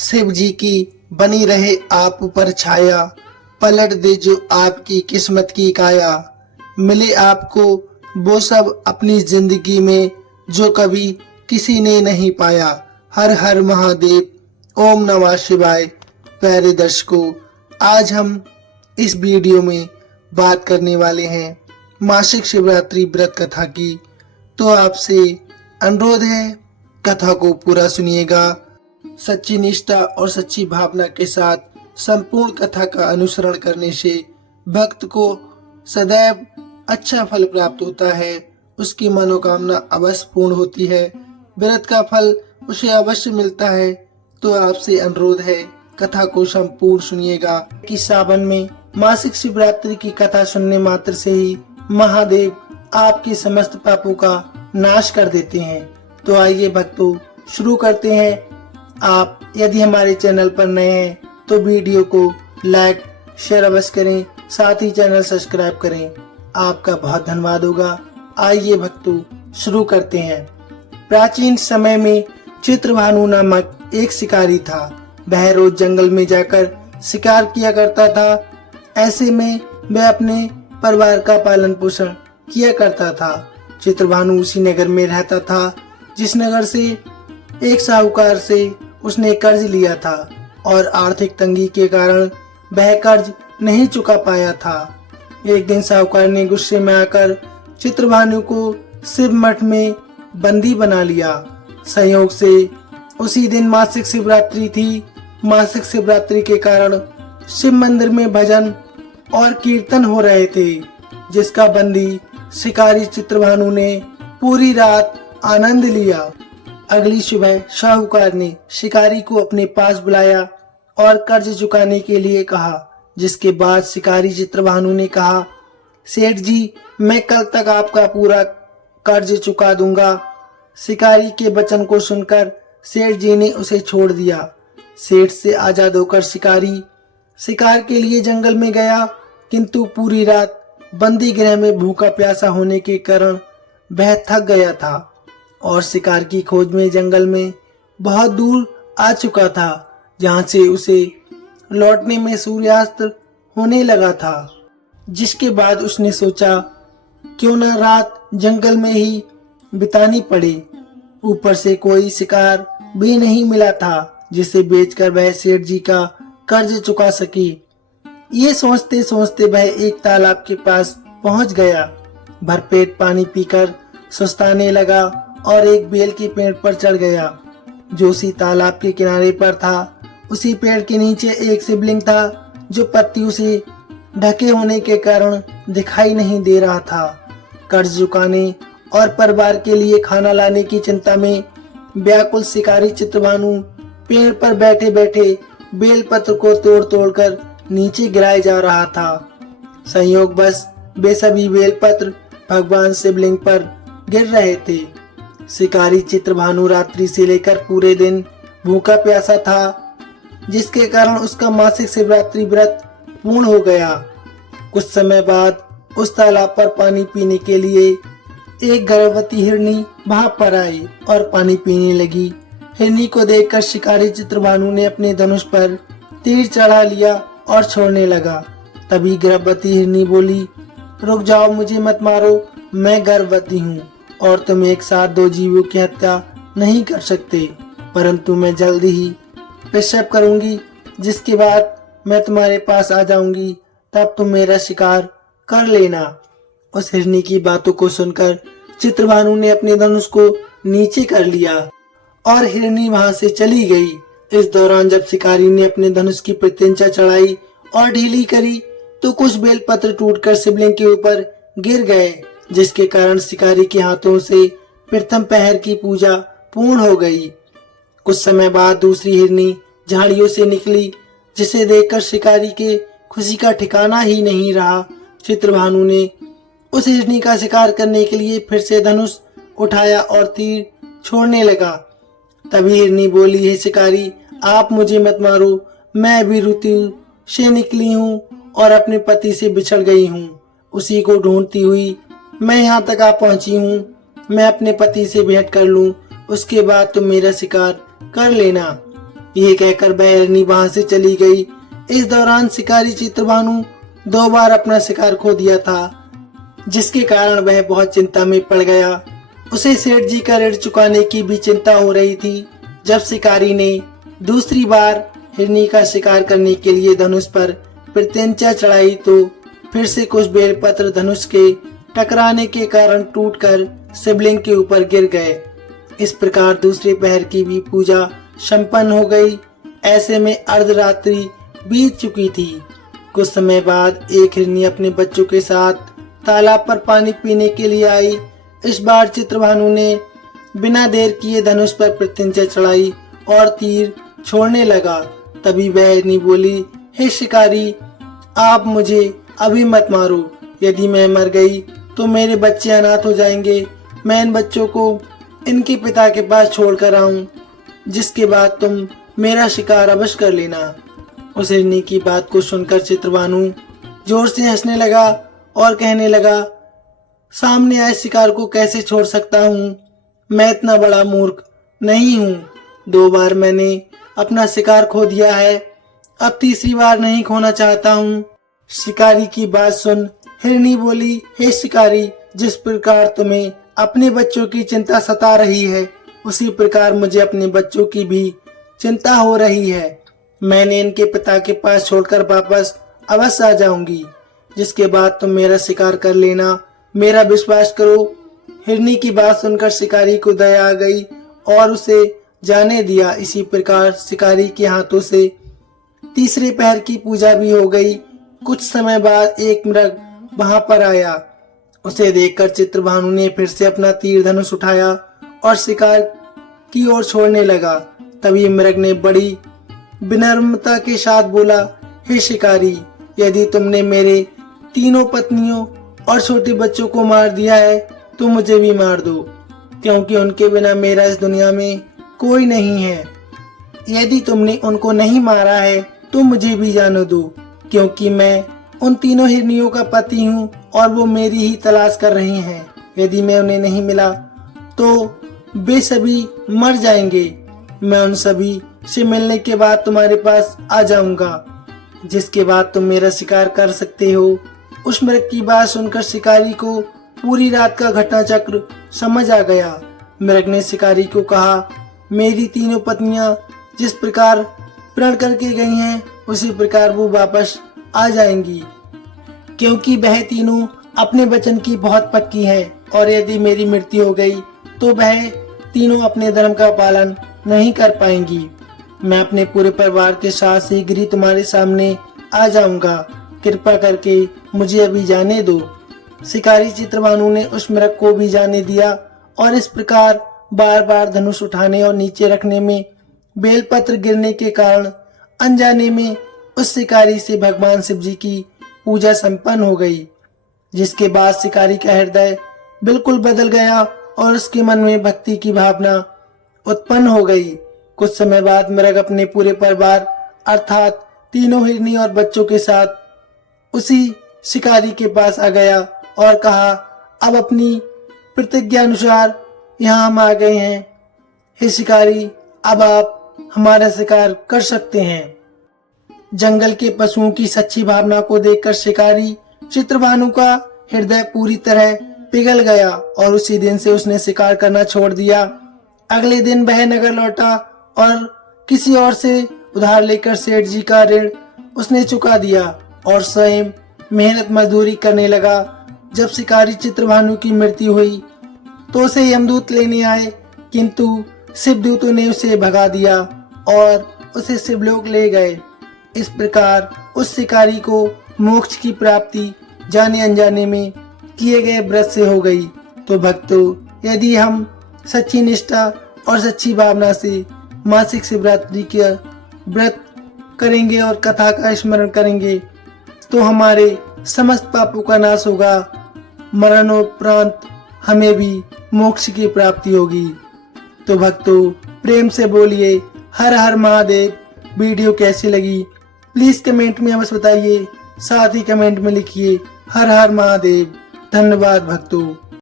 शिव जी की बनी रहे आप पर छाया, पलट दे जो आपकी किस्मत की काया। मिले आपको वो सब अपनी जिंदगी में जो कभी किसी ने नहीं पाया। हर हर महादेव, ओम नमः शिवाय। प्यारे दर्शकों, आज हम इस वीडियो में बात करने वाले हैं मासिक शिवरात्रि व्रत कथा की। तो आपसे अनुरोध है, कथा को पूरा सुनिएगा। सच्ची निष्ठा और सच्ची भावना के साथ संपूर्ण कथा का अनुसरण करने से भक्त को सदैव अच्छा फल प्राप्त होता है, उसकी मनोकामना अवश्य पूर्ण होती है, व्रत का फल उसे अवश्य मिलता है। तो आपसे अनुरोध है, कथा को संपूर्ण सुनिएगा कि सावन में मासिक शिवरात्रि की कथा सुनने मात्र से ही महादेव आपके समस्त पापों का नाश कर देते हैं। तो आइए भक्तों, शुरू करते हैं। आप यदि हमारे चैनल पर नए हैं तो वीडियो को लाइक शेयर अवश्य करें, साथ ही चैनल सब्सक्राइब करें। आपका बहुत धन्यवाद होगा। आइए भक्तों, शुरू करते हैं। प्राचीन समय में चित्रभानु नामक एक शिकारी था। वह रोज जंगल में जाकर शिकार किया करता था। ऐसे में वह अपने परिवार का पालन पोषण किया करता था। चित्रभानु उसी नगर में रहता था जिस नगर से एक साहूकार से उसने कर्ज लिया था और आर्थिक तंगी के कारण वह कर्ज नहीं चुका पाया था। एक दिन साहूकार ने गुस्से में आकर चित्रभानु को शिव मठ में बंदी बना लिया। संयोग से उसी दिन मासिक शिवरात्रि थी। मासिक शिवरात्रि के कारण शिव मंदिर में भजन और कीर्तन हो रहे थे, जिसका बंदी शिकारी चित्रभानु ने पूरी रात आनंद लिया। अगली सुबह साहूकार ने शिकारी को अपने पास बुलाया और कर्ज चुकाने के लिए कहा, जिसके बाद शिकारी चित्रभानु ने कहा, सेठ जी, मैं कल तक आपका पूरा कर्ज चुका दूंगा। शिकारी के वचन को सुनकर सेठ जी ने उसे छोड़ दिया। सेठ से आजाद होकर शिकारी शिकार के लिए जंगल में गया, किंतु पूरी रात बंदी गृह में भूखा प्यासा होने के कारण वह थक गया था और शिकार की खोज में जंगल में बहुत दूर आ चुका था, जहां से उसे लौटने में सूर्यास्त होने लगा था। जिसके बाद उसने सोचा, क्यों न रात जंगल में ही बितानी पड़े। ऊपर से कोई शिकार भी नहीं मिला था जिसे बेचकर वह सेठ जी का कर्ज चुका सके। ये सोचते सोचते वह एक तालाब के पास पहुंच गया। भरपेट पानी पीकर सुस्ताने लगा और एक बेल के पेड़ पर चढ़ गया, जो उसी तालाब के किनारे पर था। उसी पेड़ के नीचे एक शिवलिंग था, जो पत्तियों से ढके होने के कारण दिखाई नहीं दे रहा था। कर्ज चुकाने और परिवार के लिए खाना लाने की चिंता में व्याकुल शिकारी चित्रभानु पेड़ पर बैठे बैठे बेलपत्र को तोड़ तोड़कर नीचे गिराया जा रहा था। संयोगवश वे सभी बेलपत्र भगवान शिवलिंग पर गिर रहे थे। शिकारी चित्रभानु रात्रि से लेकर पूरे दिन भूखा प्यासा था, जिसके कारण उसका मासिक शिवरात्रि व्रत पूर्ण हो गया। कुछ समय बाद उस तालाब पर पानी पीने के लिए एक गर्भवती हिरनी वहां पर आई और पानी पीने लगी। हिरनी को देखकर शिकारी चित्रभानु ने अपने धनुष पर तीर चढ़ा लिया और छोड़ने लगा। तभी गर्भवती हिरनी बोली, रुक जाओ, मुझे मत मारो, मैं गर्भवती हूँ और तुम एक साथ दो जीवों की हत्या नहीं कर सकते, परंतु मैं जल्द ही प्रसव करूंगी, जिसके बाद मैं तुम्हारे पास आ जाऊंगी, तब तुम मेरा शिकार कर लेना। उस हिरनी की बातों को सुनकर चित्रभानु ने अपने धनुष को नीचे कर लिया और हिरनी वहां से चली गई। इस दौरान जब शिकारी ने अपने धनुष की प्रत्यंचा चढ़ाई और ढीली करी तो कुछ बेलपत्र टूटकर शिवलिंग के ऊपर गिर गए, जिसके कारण शिकारी के हाथों से प्रथम पहर की पूजा पूर्ण हो गई। कुछ समय बाद दूसरी हिरनी झाड़ियों से निकली, जिसे देखकर शिकारी के खुशी का ठिकाना ही नहीं रहा। चित्रभानु ने उस हिरनी का शिकार करने के लिए फिर से धनुष उठाया और तीर छोड़ने लगा। तभी हिरनी बोली, हे शिकारी, आप मुझे मत मारो, मैं अभी ऋतु से निकली हूँ और अपने पति से बिछड़ गई हूँ। उसी को ढूंढती हुई मैं यहाँ तक आ पहुंची हूँ। मैं अपने पति से भेंट कर लूं, उसके बाद तुम मेरा शिकार कर लेना। ये कहकर वह हिरनी वहां से चली गई। इस दौरान शिकारी चित्रभानु 2 बार अपना शिकार खो दिया था, जिसके कारण वह बहुत चिंता में पड़ गया। उसे सेठ जी का ऋण चुकाने की भी चिंता हो रही थी। जब शिकारी ने दूसरी बार हिरनी का शिकार करने के लिए धनुष पर प्रत्यंचा चढ़ाई तो फिर से कुछ बेलपत्र धनुष के टकराने के कारण टूटकर शिवलिंग के ऊपर गिर गए। इस प्रकार दूसरे पहर की भी पूजा संपन्न हो गई। ऐसे में अर्धरात्रि बीत चुकी थी। कुछ समय बाद एक हिरनी अपने बच्चों के साथ तालाब पर पानी पीने के लिए आई। इस बार चित्रभानु ने बिना देर किए धनुष पर प्रत्यंचा चढ़ाई और तीर छोड़ने लगा। तभी वह हिरनी बोली, हे शिकारी, आप मुझे अभी मत मारो। यदि मैं मर गई तो मेरे बच्चे अनाथ हो जाएंगे। मैं इन बच्चों को इनके पिता के पास छोड़कर आऊं, जिसके बाद तुम मेरा शिकार अवश्य कर लेना। उस हिरनी की बात को सुनकर चित्रभानु जोर से हंसने लगा और कहने लगा, सामने आए शिकार को कैसे छोड़ सकता हूँ? मैं इतना बड़ा मूर्ख नहीं हूँ। 2 बार मैंने अपना शिकार खो दिया है, अब तीसरी बार नहीं खोना चाहता हूँ। शिकारी की बात सुन हिरनी बोली, हे शिकारी, जिस प्रकार तुम्हें अपने बच्चों की चिंता सता रही है, उसी प्रकार मुझे अपने बच्चों की भी चिंता हो रही है। मैंने इनके पिता के पास छोड़कर वापस अवश्य आ जाऊंगी, जिसके बाद तुम मेरा शिकार कर लेना। मेरा विश्वास करो। हिरनी की बात सुनकर शिकारी को दया आ गई और उसे जाने दिया। इसी प्रकार शिकारी के हाथों से तीसरे पहर की पूजा भी हो गई। कुछ समय बाद एक मृग वहां पर आया। उसे देखकर चित्रभानु ने फिर से अपना तीर धनुष उठाया और शिकार की ओर छोड़ने लगा। तभी मृग ने बड़ी विनम्रता के साथ बोला, हे शिकारी, यदि तुमने मेरे 3 पत्नियों और छोटे बच्चों को मार दिया है तो मुझे भी मार दो, क्योंकि उनके बिना मेरा इस दुनिया में कोई नहीं है। यदि तुमने उनको नहीं मारा है तो मुझे भी जाने दो, क्योंकि मैं उन 3 हिरनियों का पति हूँ और वो मेरी ही तलाश कर रही हैं। यदि मैं उन्हें नहीं मिला तो वे सभी मर जाएंगे। मैं उन सभी से मिलने के बाद तुम्हारे पास आ जाऊंगा, जिसके बाद तुम मेरा शिकार कर सकते हो। उस मृग की बात सुनकर शिकारी को पूरी रात का घटना चक्र समझ आ गया। मृग ने शिकारी को कहा, मेरी 3 पत्नियां जिस प्रकार प्रण करके गई हैं, उसी प्रकार वो वापस आ जाएंगी, क्योंकि वह तीनों अपने वचन की बहुत पक्की हैं, और यदि मेरी मृत्यु हो गई तो वह तीनों अपने धर्म का पालन नहीं कर पाएंगी। मैं अपने पूरे परिवार के साथ शीघ्र ही तुम्हारे सामने आ जाऊंगा। कृपा करके मुझे अभी जाने दो। शिकारी चित्रभानु ने उस मृग को भी जाने दिया और इस प्रकार बार बार धनुष उठाने और नीचे रखने में बेलपत्र गिरने के कारण अनजाने में उस शिकारी से भगवान शिव जी की पूजा संपन्न हो गई, जिसके बाद शिकारी का हृदय बिल्कुल बदल गया और उसके मन में भक्ति की भावना उत्पन्न हो गई। कुछ समय बाद मृग अपने पूरे परिवार अर्थात 3 हिरनी और बच्चों के साथ उसी शिकारी के पास आ गया और कहा, अब अपनी प्रतिज्ञा अनुसार यहाँ हम आ गए हैं। हे शिकारी, अब आप हमारा शिकार कर सकते हैं। जंगल के पशुओं की सच्ची भावना को देखकर शिकारी चित्रभानु का हृदय पूरी तरह पिघल गया और उसी दिन से उसने शिकार करना छोड़ दिया। अगले दिन वह नगर लौटा और किसी और से उधार लेकर सेठ जी का ऋण उसने चुका दिया और स्वयं मेहनत मजदूरी करने लगा। जब शिकारी चित्रभानु की मृत्यु हुई तो उसे यमदूत लेने आए, किंतु शिवदूतों ने उसे भगा दिया और उसे शिवलोक ले गए। इस प्रकार उस शिकारी को मोक्ष की प्राप्ति जाने अनजाने में किए गए व्रत से हो गई। तो भक्तों, यदि हम सच्ची निष्ठा और सच्ची भावना से मासिक शिवरात्रि का व्रत करेंगे और कथा का स्मरण करेंगे तो हमारे समस्त पापों का नाश होगा। मरणोपरांत हमें भी मोक्ष की प्राप्ति होगी। तो भक्तों, प्रेम से बोलिए हर हर महादेव। वीडियो कैसी लगी प्लीज कमेंट में अवश्य बताइए। साथ ही कमेंट में लिखिए हर हर महादेव। धन्यवाद भक्तों।